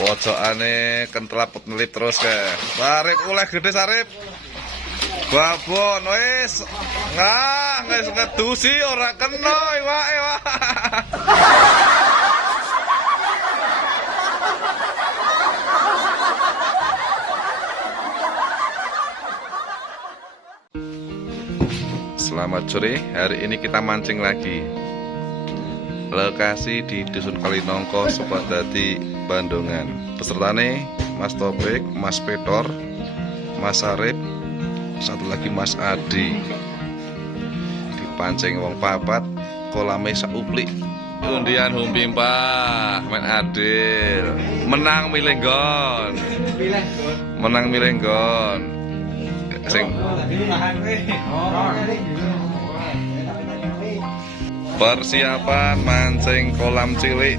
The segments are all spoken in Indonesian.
Pojokane kentelaput nelip terus ke. Sarip oleh gede sarip. Babon wis. Wis ngedusi ora kena iwake wae. Selamat sore, hari ini kita mancing lagi. Lokasi di Dusun Kalinongko, Sukadadi, Bandungan. Pesertane Mas Topik, Mas Petor, Mas Arif, satu lagi Mas Adi. Dipancing wong papat, kolame sauplik. Undian Humpimpa, main adil. Menang milih nggon. Menang milih nggon. Sing persiapan mancing kolam cilik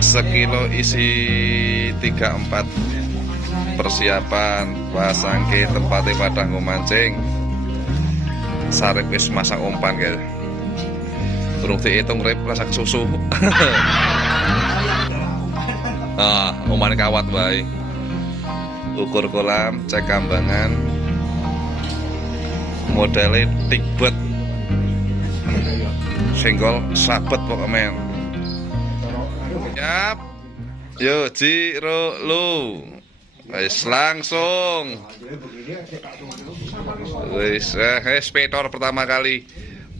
sekilo isi 34. Persiapan pasangke tempatnya pada ngomancing. Sarip wis masak umpan guys. Turung diitung rip masak susu. Umpan kawat bae. Ukur kolam, cek kambangan, modelnya tikbet, senggol sabet pokoknya. Siap, yo jiro lu, wis langsung, wis petor pertama kali,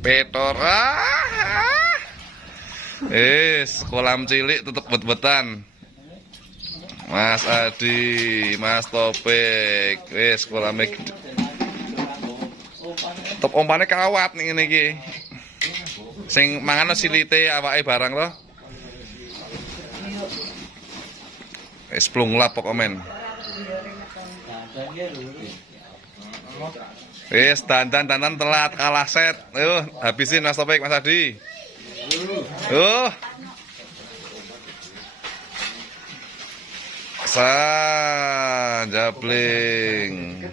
petor, kolam cilik tetep bet-betan. Mas Adi, Mas Topik, wis kolame top umpane kawat nih ngene iki. Sing mangan silite awake barang to. Wis plunglap pokok men. Wis dandan telat kalah set. Ayo habisin Mas Topik, Mas Adi. Jabling.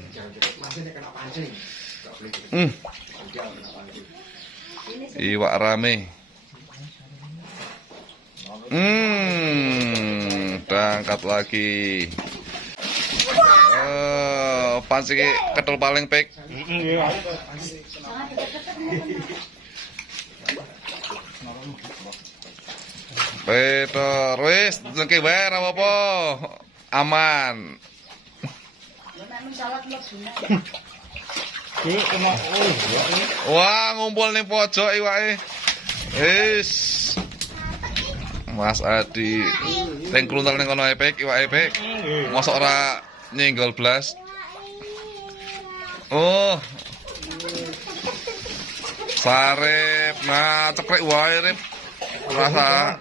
Iwak rame. Berangkat lagi. Pancing ketul paling pek. Peter, wis nengke wae ora apa-apa. Aman. Wah, ngumpul ning pojok iwake. Wis. Mas Adi, sing kluntel ning kono epek, iwake epek. Mosok ora nyenggol blas. Sarip, nah cekrek wae rip. Rasa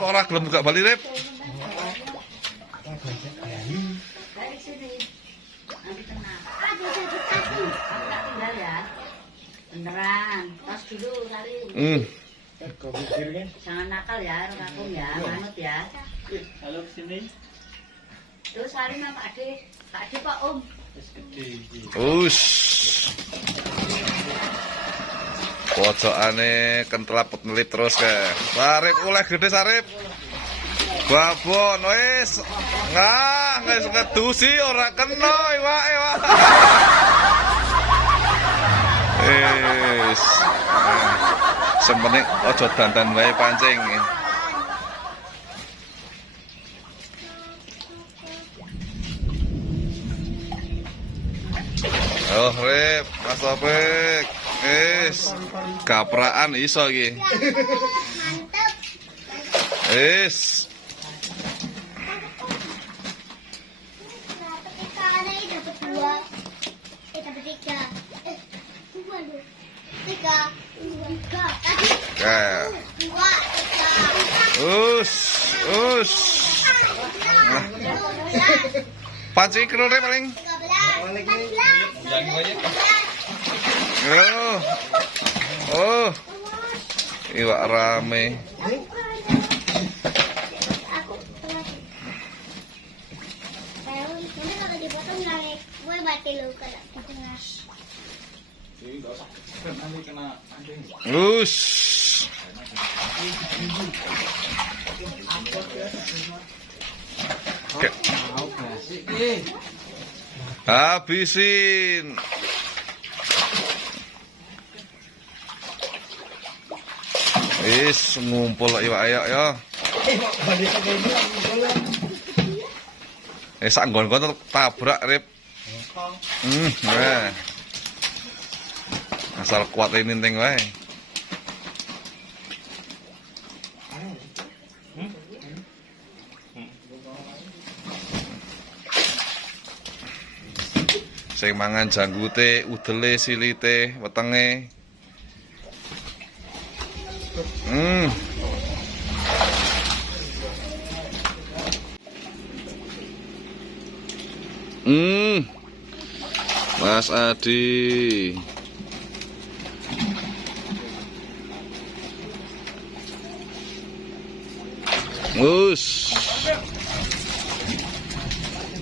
kok ora gelem buka bali rip. Beneran, tos dulu kali. Jangan nakal ya, kakung ya, manut ya. Halo sini. Terus hari sama Pak Ade Pak Om. Pojokane kentelaput nelip terus ke. Sarip oleh gede sarip. Babon wis. Wis ngedusi ora kena iwake wae. Sementing ojo dandan wae pancing. Rip, Mas Topik. Kapraan iso iki. Pancing kerure paling. Iwak rame. Oke. Habisin. Ngumpul iwak ayo ya. Sak nggon-nggon tabrak Rip. Nah. Asal kuat ini ninting wae. Sing mangan janggute, udele, silite, wetenge. Mas Adi.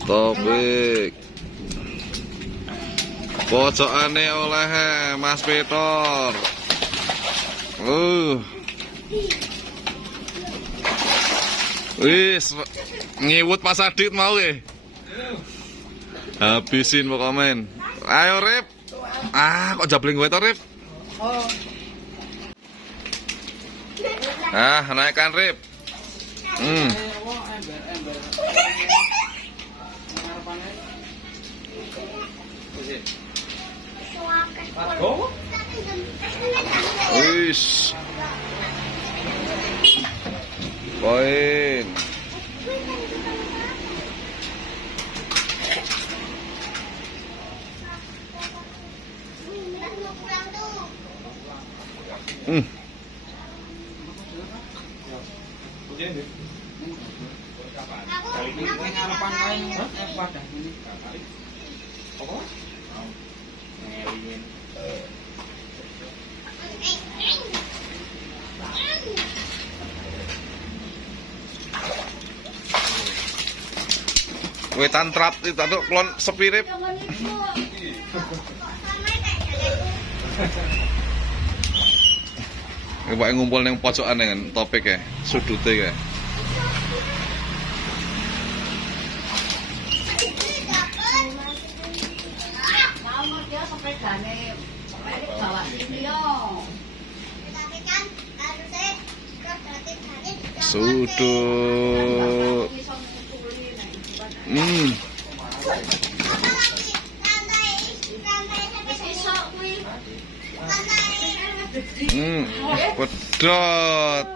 Topik. Pojokane oleh Mas Petor. Wis ngiwut Mas Adit mau ya. Habisin mau komen. Ayo Rip. Kok jabling gue to Rip? Naikkan Rip. Wis. Poin. Wetan trap itu klon sepirip. Iwak ngumpul ning pojokan dengan topik ya, sudute ya. Mau dia sepedane bawa sini yo. Sudut. Pedot.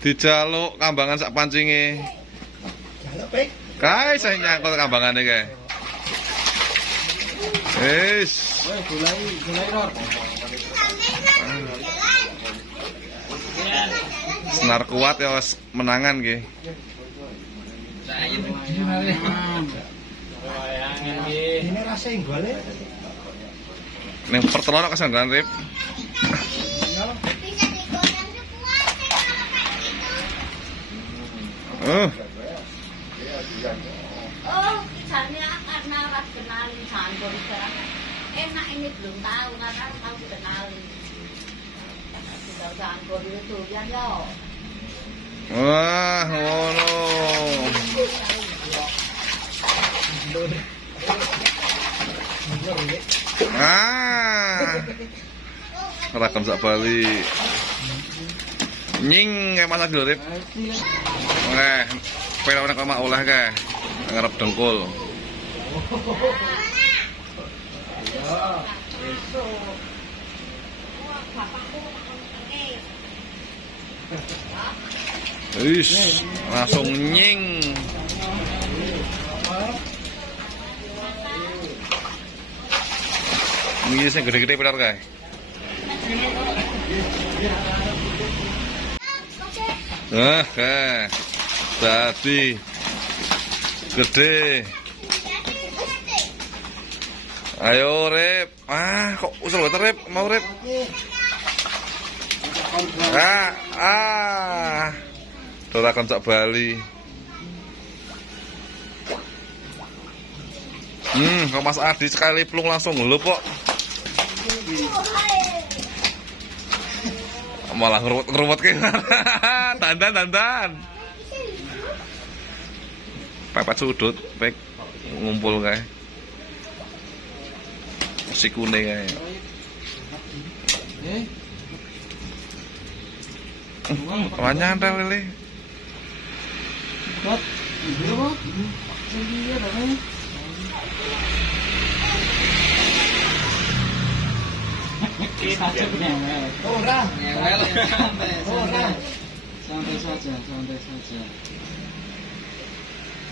Dijaluk kambangan sak pancinge. Kae saya nyangkut kambangane kae. Wis. Senar kuat ya wis menangan nggih. Ini rasa inggole. Ning pertelon kesanggan Rip. Misalnya karena ras kenalin Sanggor enak ini belum tahu karena tahu kenalin. Sudah Sanggor itu ya yo. Wah, ngono. Rakam sak Bali. Nying kayak masak dulu, Rip. Pera nek mak olah kae. Ngarep dengkul. Wis, langsung nying. Ini sing gede-gede benar kae. Tadi gede. Ayo Rip. Kok usul banget Rip? Mau Rip? Dorakan sak Bali. Kok Mas Adi sekali plung langsung ngelup kok. Malah ngerumut ke. Dandan. Pepet sudut, pek ngumpul kae. Sikune kae. Ora nyantel lele. Orang. Santai saja.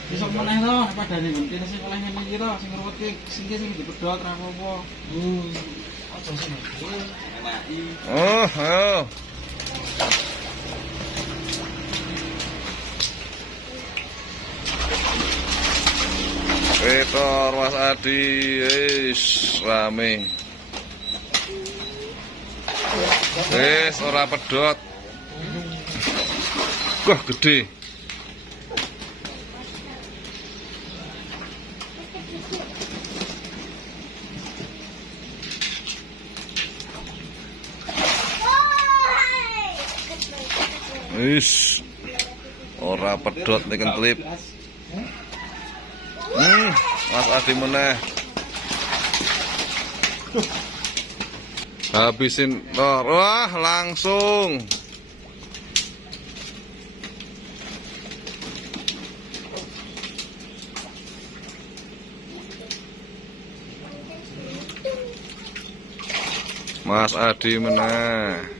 Besok meneh to, padane ngene kene sing oleh ngene iki to, sing ngrewetke sing dipedhot ra apa-apa. Aja sini. Oh, ayo. Petor Mas Adi, rame. Ora pedhot. Wah, gede. Ora pedhot nek klip. Mas Adi meneh. Habisin tor. Wah, langsung. Mas Adi meneh.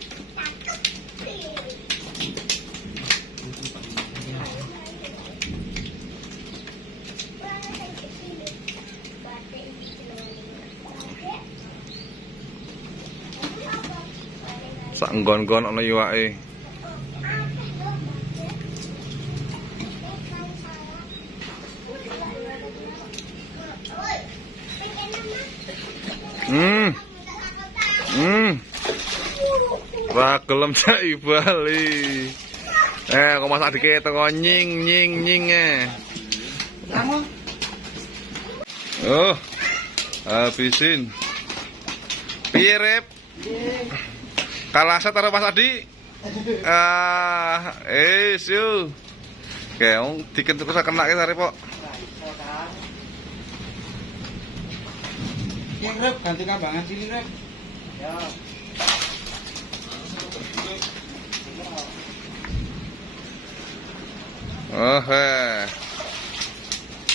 Sak nggon-nggon ana iwake. Ra gelem cak Bali. Kok Mas Adi teko nying. Oh. Habisin. Piye, Rep? Kalah set karo Mas Adi. Yuk. Keong diken terus kena ki sare, Pok. Ki Rep ganti kambangan sini Rep. Ya.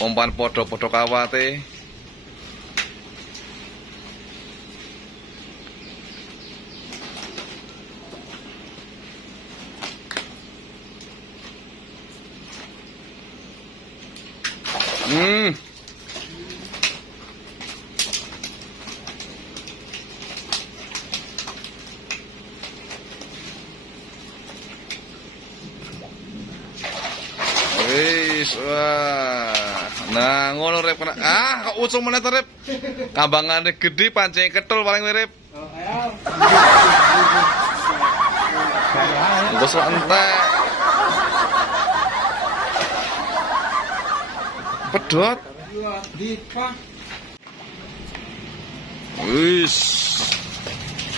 Pompan podo-podo kawate. Wah. Nah, ngono Rep kena. Kok usung meneh to Rep. Kambangane gedhi, pancing ketul paling Rep. Oh, ayo. Engko sok entek. Pedhot. Dipah. Wis.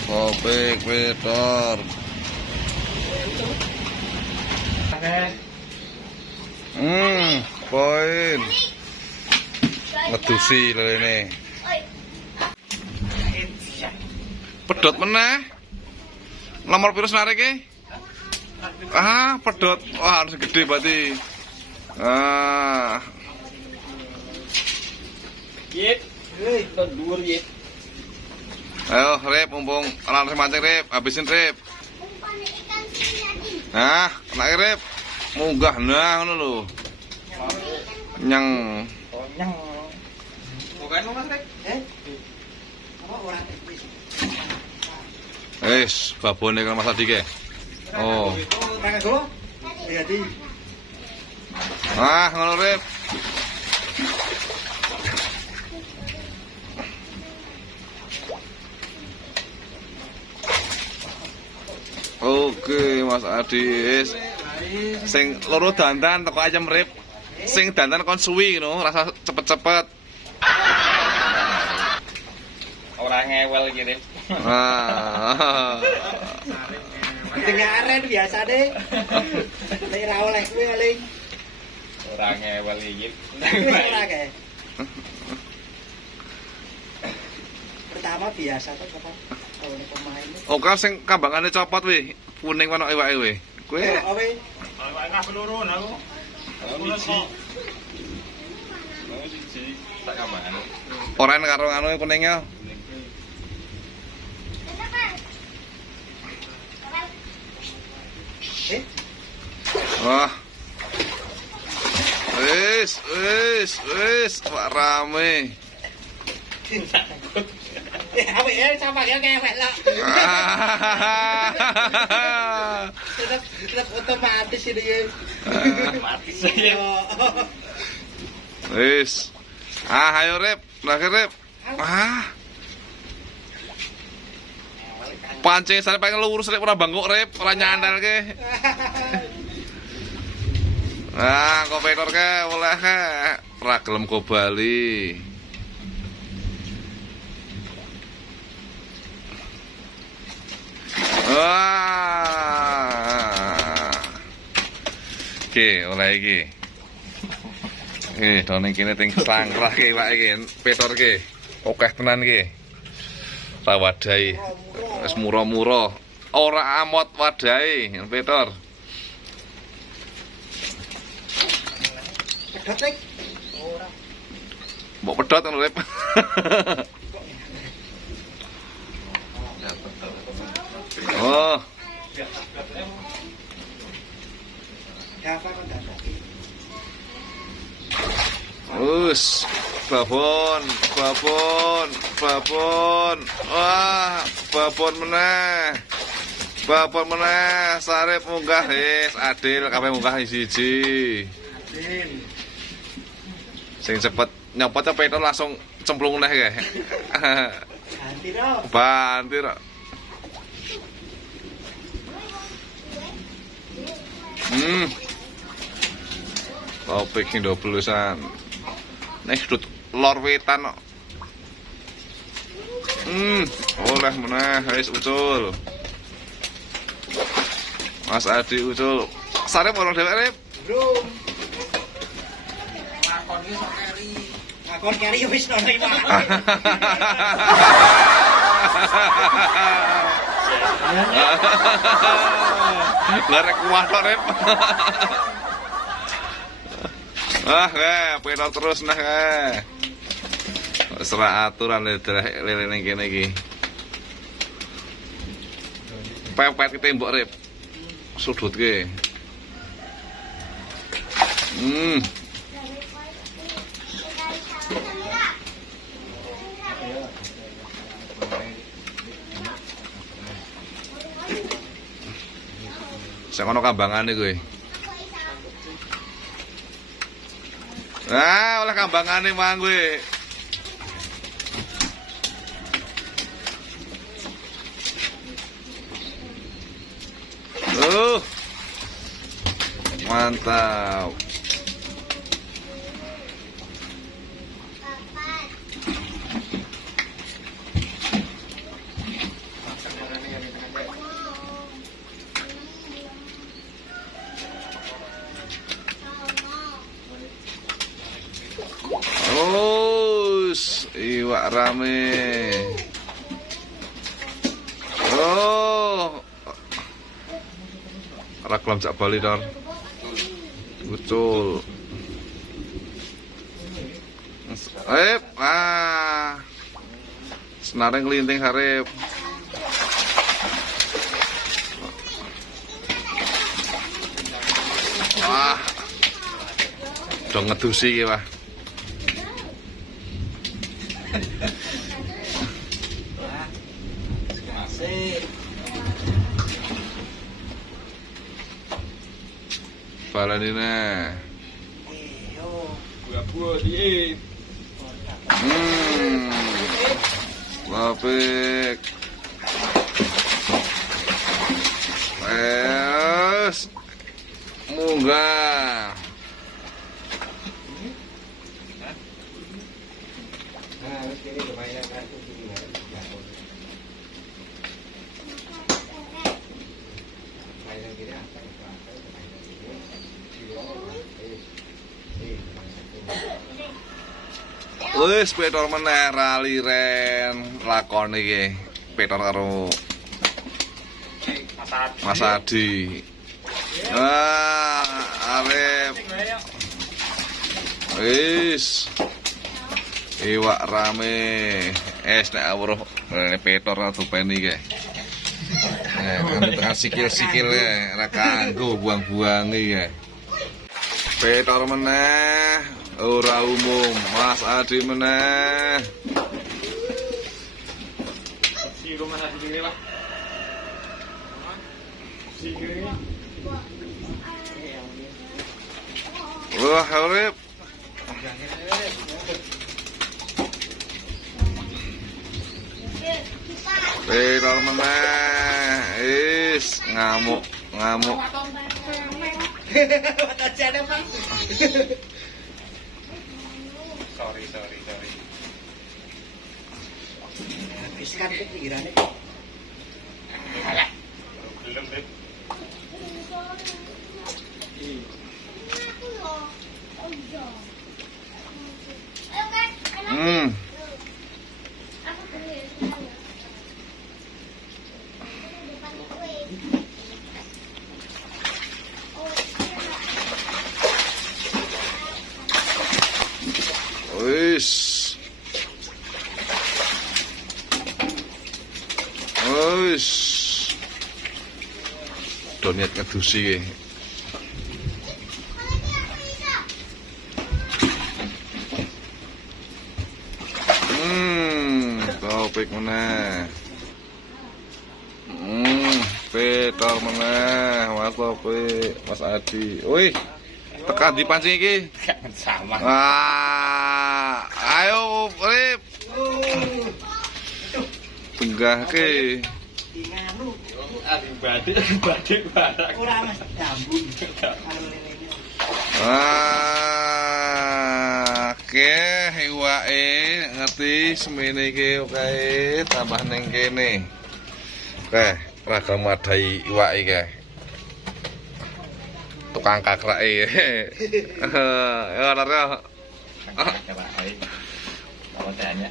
Kopek Petor. Poin. Ngedusi lelene. Pedhot meneh. Nomor piro senarike? Pedhot. Wah, harus gede berarti. Yit. Kon dhuwur yit. Ayo, Rep, mumpung ana mancing Rep, habisin Rep. Kena Rep. Munggah nah ngono lho. Nyang. Bukan Mas Rek? Apa ora Wis, babone kan Mas Adi ke. Oh. Tangan dulu. Iya, Di. Ngono Rep. Oke, Mas Adi. Sing loro dandan teko ayam Rep. Sing dandan kon suwi ngono, rasa cepet-cepet. Ora ngewel iki, Rep. Dengaren biasa deh. Nek ra oleh kuwi paling Ora ngewel iki. ora kae. Pertama biasa tuh apa? Kalau pemain. Oh, kan sing kambangane copot weh. Kuning kono iwake weh. Kowe Awe Awak pelurun aku. Aku siji. Aku siji tak kambangan. oren karo anu kuningnya. Wah. Wis, Pak rame. awe sama ya kewek lah. Tetap otomatis ini ya. Mati saya. Wis. Ayo Rep, terakhir Rep. Pancing sare pengen lurus Rep ora bangkok Rep, ora nyandelke. Kompetitor ke oleh ke ora gelem go Bali. Oke, oleh iki. Done kene ting sangkrah ki Pak iki, petor ki. Okeh tenan ki. Ra wadahi. Wis mura-mura. Ora amot wadahi, petor. Pedot Mbok pedhot ngono, Rep. Oh, Dapat kan dapat. us, babon. Wah, babon meneh. Sarip munggah wis, adil kabeh munggah siji. Sing cepet nyopot peton langsung cemplung neh kae. Ganti dong. Banti kok. Topik sing doblusan. Nek sudut lor wetan kok. Oleh meneh wis ucul. Mas Adi ucul. Sarep orang dhewek Rep. Belum. Lakon iki sok keri. Ngakon kari wis nono iki, Pak. Larek kuat kok Rep. Petot terus nah serah aturan lele ning kene iki. Pepet ki tembok Rep. Sudutke. Sing ono kambangane kowe. Oleh kambangane mang kowe. Mantap. Iwak rame. Ora kelam cak Bali Dor. Betul. Senare nglinting Sarip. Wah. Do ngedusi iki, Wah. Balanina. Buah-buah di. Lapik. Munggah. Wis Petor meneh rali ren lakon iki. Petor karo Mas Adi. Arep. Wis. Iwak rame. Nek awruh Petor dupeni iki. Tengah sikil-sikil ora kanggo buang-buang iki. Petor meneh ora umum, Mas Adi meneh. Si rumah sakit ini lah. Si ini. Wah, urip. Petor meneh. Is ngamuk. Mata jane, Bang. Sorry. Habis kan pikirannya. Belum deh. Wis. Doniat ngedusi. Topik meneh. Petor meneh, Mas Topik, Mas Adi. Wih, tekan di pancing iki. Sama. Ayo, Rip. Tenggahke. Nganu Badik barang. ora Mas dambung karo lelene. Oke, iwake ngerti semene iki oke, tambah ning kene. Oke, ragam madai iwake iki. Tukang kakrake. Ya ora. Coba ayo. Mau tanya.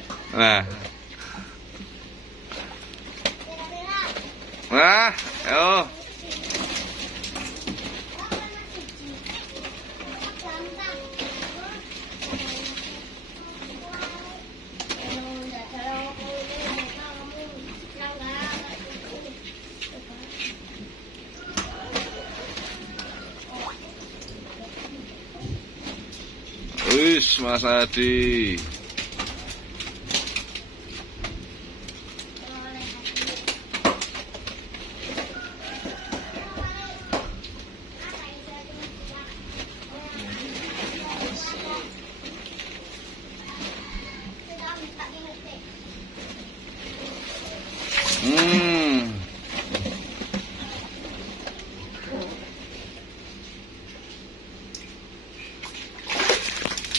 Ayo. Wis Mas Adi.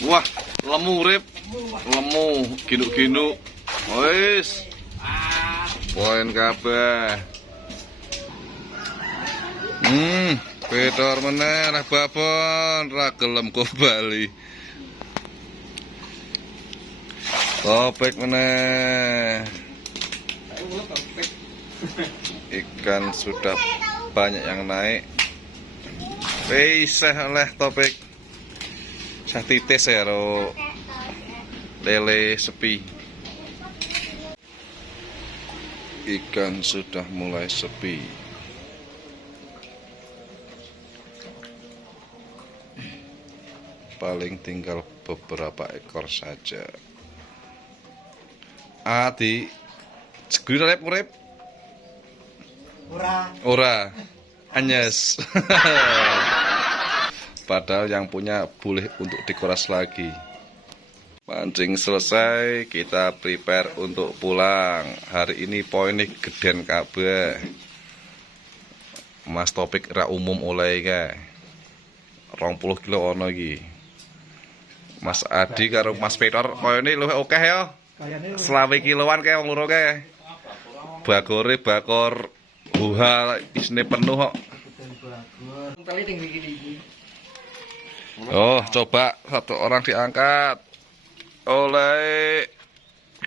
Wah, lemu Rip. Lemu, ginuk-ginuk. Wis. Poin kabeh. Petor meneh nah babon ra gelem Bali. Topik meneh. Ikan sudah banyak yang naik. Wis oleh Topik. Titis ya ro lele sepi. Ikan sudah mulai sepi. Paling tinggal beberapa ekor saja. Adi, segera Rip. Ora. Anyes. Padahal yang punya boleh untuk dikuras lagi. Pancing selesai, kita prepare untuk pulang. Hari ini poinnya geden kabeh. Mas Topik ra umum oleh ke 20 kilo ono iki. Mas Adi karo Mas Petor poinnya luwih akeh ya. 20 kiloan kae wong loro kae. Bakore bakor buha isine penuh kok. Tali tinggi gini. Oh, coba satu orang diangkat oleh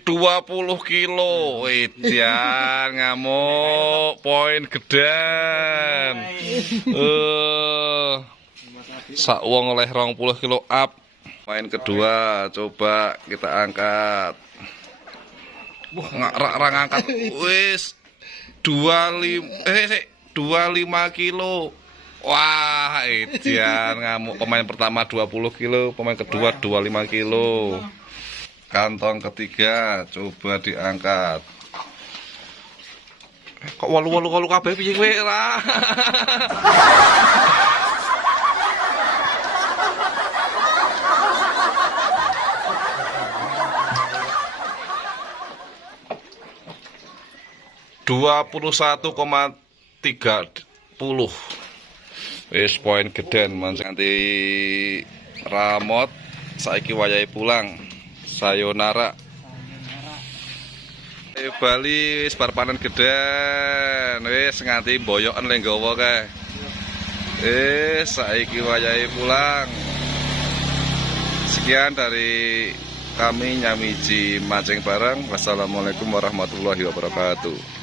20 kilo. Wedan ngamuk poin gedan. Sak wong oleh 20 kilo up. Poin kedua coba kita angkat. Nggak angkat wis 25 kilo. Wah, Edian ngamuk. Pemain pertama 20 kilo, pemain kedua 25 kilo. Kantong ketiga coba diangkat. Kok walu kabeh piye kowe ra? ,30 wis poin geden nanti Ramot saiki wayahe pulang. Sayonara. Bali wis bar panen geden wis nganti boyoken le nggawa kae. Saiki wayahe pulang. Sekian dari kami Nyamiji Mancing Bareng. Wassalamualaikum warahmatullahi wabarakatuh.